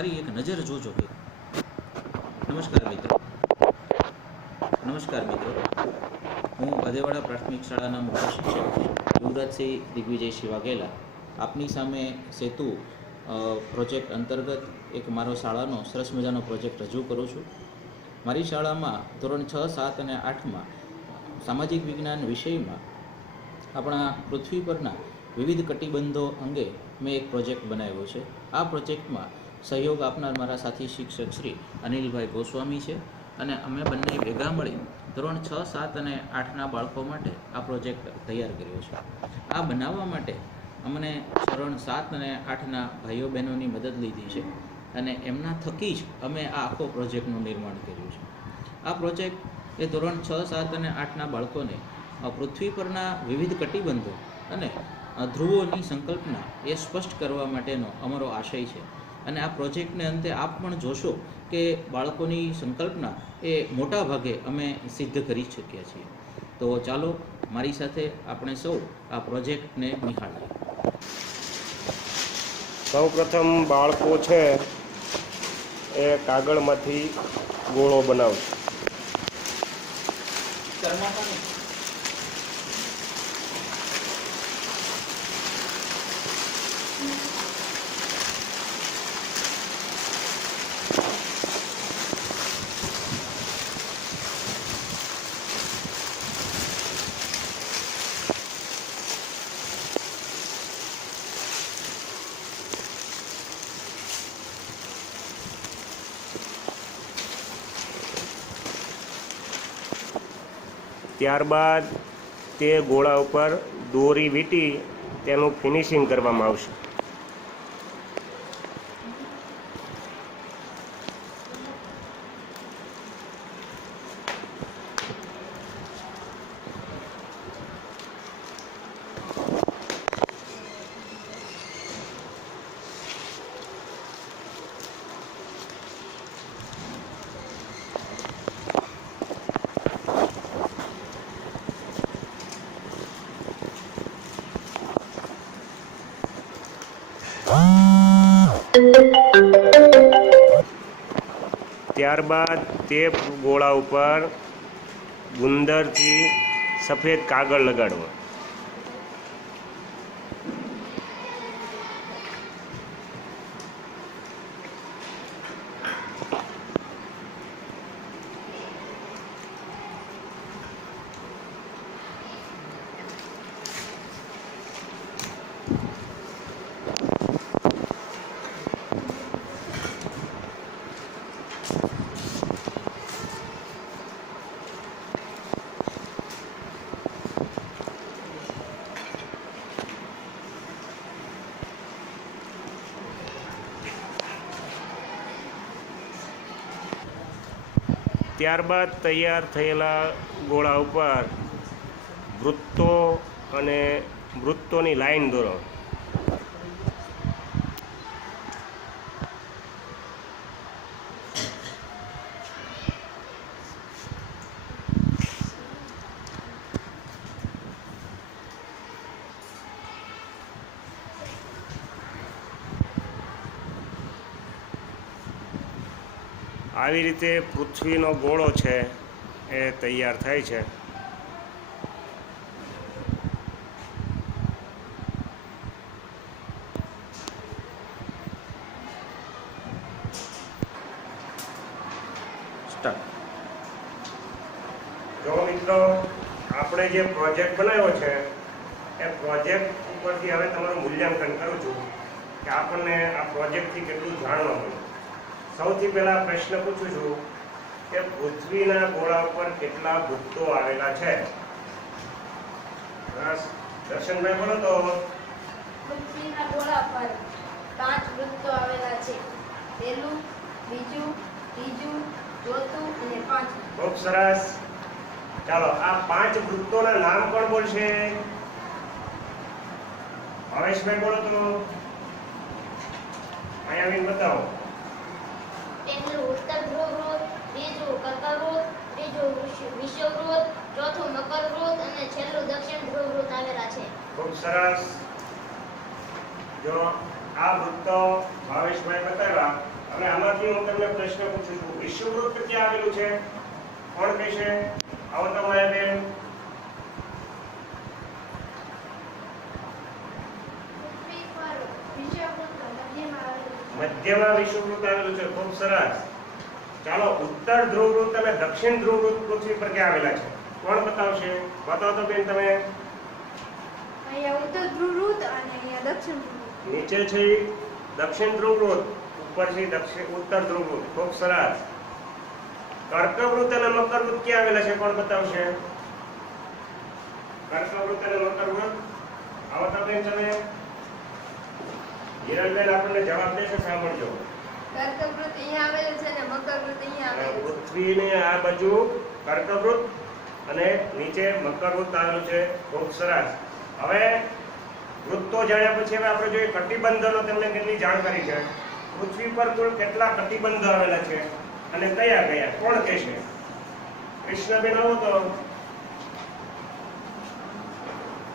મારી એક નજર જોજો કે નમસ્કાર મિત્રો. હું અદેવાડા પ્રાથમિક શાળાના મુખ્ય શિક્ષક યુવરાજસિંહ દિગ્વિજયસિંહ વાઘેલા આપની સામે સેતુ પ્રોજેક્ટ અંતર્ગત એક મારો શાળાનો સરસ મજાનો પ્રોજેક્ટ રજૂ કરું છું. મારી શાળામાં ધોરણ 6, 7 અને 8માં સામાજિક વિજ્ઞાન વિષયમાં આપણા પૃથ્વી પરના વિવિધ કટિબંધો અંગે મેં એક પ્રોજેક્ટ બનાવ્યો છે. આ પ્રોજેક્ટમાં સહયોગ આપનાર મારા સાથી શિક્ષક શ્રી અનિલભાઈ ગોસ્વામી છે અને અમે બંને ભેગા મળી ધોરણ 6, 7 અને 8ના બાળકો માટે આ પ્રોજેક્ટ તૈયાર કર્યો છે. આ બનાવવા માટે અમને ધોરણ 7 અને 8ના ભાઈઓ બહેનોની મદદ લીધી છે અને એમના થકી જ અમે આ આખો પ્રોજેક્ટનું નિર્માણ કર્યું છે. આ પ્રોજેક્ટ એ ધોરણ 6, 7 અને 8ના બાળકોને પૃથ્વી પરના વિવિધ કટિબંધો અને ધ્રુવોની સંકલ્પના એ સ્પષ્ટ કરવા માટેનો અમારો આશય છે. અને આ પ્રોજેક્ટને અંતે આપ પણ જોશો કે બાળકોની સંકલ્પના એ મોટા ભાગે અમે સિદ્ધ કરી શકીએ છીએ. તો ચાલો મારી સાથે આપણે સૌ આ પ્રોજેક્ટને નિહાળીએ. સૌ પ્રથમ બાળકો છે એ કાગળમાંથી ગોળો બનાવશે. ત્યારબાદ તે ગોળા ઉપર દોરી વીંટી તેનું ફિનિશિંગ કરવામાં આવશે. ત્યારબાદ તે ગોળા ઉપર ગુંદરથી સફેદ કાગળ લગાડવો. ત્યારબાદ તૈયાર થયેલા ગોળા ઉપર વૃત્તો અને વૃત્તોની લાઈન દોરો. આવી રીતે પૃથ્વીનો ગોળો છે એ તૈયાર થાય છે. જો મિત્રો, આપણે જે પ્રોજેક્ટ બનાવ્યો છે એ પ્રોજેક્ટ ઉપરથી હવે તમારું મૂલ્યાંકન કરું છું કે આપણને આ પ્રોજેક્ટથી કેટલું જાણવા મળ્યું. સૌથી પહેલા પ્રશ્ન પૂછું છું કે પૃથ્વીના ગોળા ઉપર કેટલા વૃત્તો આવેલા છે? દર્શનભાઈ બોલો તો. પૃથ્વીના ગોળા પર 5 વૃત્તો આવેલા છે. પહેલું, બીજું, ત્રીજું, ચોથું અને પાંચમું. ખૂબ સરસ. ચાલો, આ 5 વૃત્તોના નામ કોણ બોલશે? ભાવેશભાઈ બોલો તો. અહીંયા આવીને બતાવો. પહેલું ઉત્તર ધ્રુવ વૃત્ત, બીજું કર્કવૃત્ત, ત્રીજું વિષુવવૃત્ત, ચોથું મકરવૃત્ત અને છેલ્લું દક્ષિણ ધ્રુવ વૃત્ત આવેલા છે. ખૂબ સરસ. જો આ વૃત્તો ભાવેશભાઈ બતાવ્યા હવે આમાંથી હું તમને પ્રશ્ન પૂછું છું, વિષુવવૃત્ત ક્યાં આવેલું છે? કોણ કહેશે? આવો તો માયાબેન. પૃથ્વી પર વિષુવવૃત્ત મધ્યમાં આવેલું છે. મધ્યમાં વિષુવવૃત્ત આવેલું છે. ખૂબ સરસ. ચાલો, ઉત્તર ધ્રુવવૃત્ત અને દક્ષિણ ધ્રુવવૃત્ત પૃથ્વી પર ક્યાં આવેલા છે? કોણ બતાવશે? બતાવો તો બેન તમે. અહીંયા ઉત્તર ધ્રુવવૃત્ત અને અહીંયા દક્ષિણ ધ્રુવવૃત્ત. નીચે છે દક્ષિણ ધ્રુવવૃત્ત, ઉપર છે ઉત્તર ધ્રુવવૃત્ત. ખૂબ સરસ. કર્કવૃત્ત અને મકરવૃત્ત ક્યાં આવેલા છે? કોણ બતાવશે? કર્કવૃત્ત અને મકરવૃત્ત. આવો તો બેન તમે. હિરલબેન આપણને જવાબ દેશે, સાંભળજો. કર્કવૃત્ત અહીંયા આવેલું છે અને મકરવૃત્ત અહીંયા આવેલું છે. પૃથ્વીને આ બાજુ કર્કવૃત્ત અને નીચે મકરવૃત્ત આવેલું છે. ખૂબ સરસ. હવે વૃત્તો જાણ્યા પછી હવે આપણે જોઈએ કટિબંધોનો. તમને કેટલી જાણકારી છે? પૃથ્વી પર કુલ કેટલા કટિબંધો આવેલા છે અને કયા કયા? કોણ કહેશે? કૃષ્ણબેન આવો તો.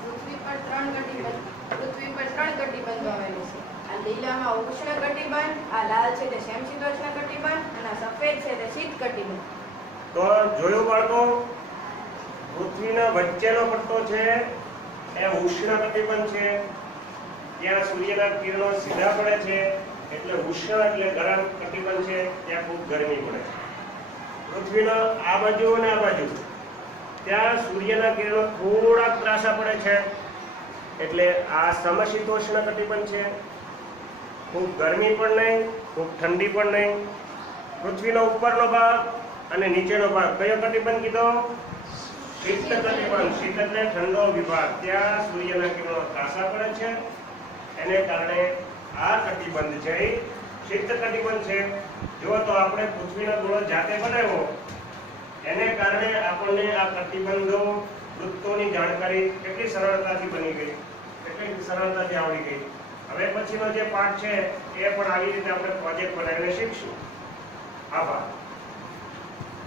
પૃથ્વી પર ત્રણ કટિબંધો આવેલું છે. આ લીલામાં ઉષ્ણ કટિબંધ, આ લાલ છે તે સમશીતોષ્ણ કટિબંધ અને આ સફેદ છે તે શીત કટિબંધ. તો જોયું બાળકો, પૃથ્વીના વચ્ચેનો પટ્ટો છે એ ઉષ્ણ કટિબંધ છે. ત્યાં સૂર્યના કિરણો સીધા પડે છે એટલે ઉષ્ણ એટલે ગરમ કટિબંધ છે. ત્યાં ખૂબ ગરમી પડે છે. પૃથ્વીના આ બાજુ અને આ બાજુ ત્યાં સૂર્યના કિરણો થોડાક ત્રાસા પડે છે એટલે આ સમશીતોષ્ણ કટિબંધ છે. ખૂબ ગરમી પણ નહીં, ખૂબ ઠંડી પણ નહીં. પૃથ્વીનો ઉપરનો ભાગ અને નીચેનો ભાગ કયો કટિબંધ કીધો? શીત કટિબંધ. શીત એટલે ઠંડો વિભાગ. ત્યાં સૂર્યના કિરણો ત્રાસા પડે છે એને કારણે આ કટિબંધ છે એ શીત કટિબંધ છે. જો તો આપણે પૃથ્વીનો ગોળો જાતે બનાવ્યો એને કારણે આપણને આ કટિબંધો વૃત્તોની જાણકારી કેટલી સરળતાથી બની ગઈ, કેટલી સરળતાથી આવડી ગઈ. હવે પછીનો જે પાઠ છે એ પણ આવી રીતે આપણે પ્રોજેક્ટ બનાવીને શીખશું. આભાર.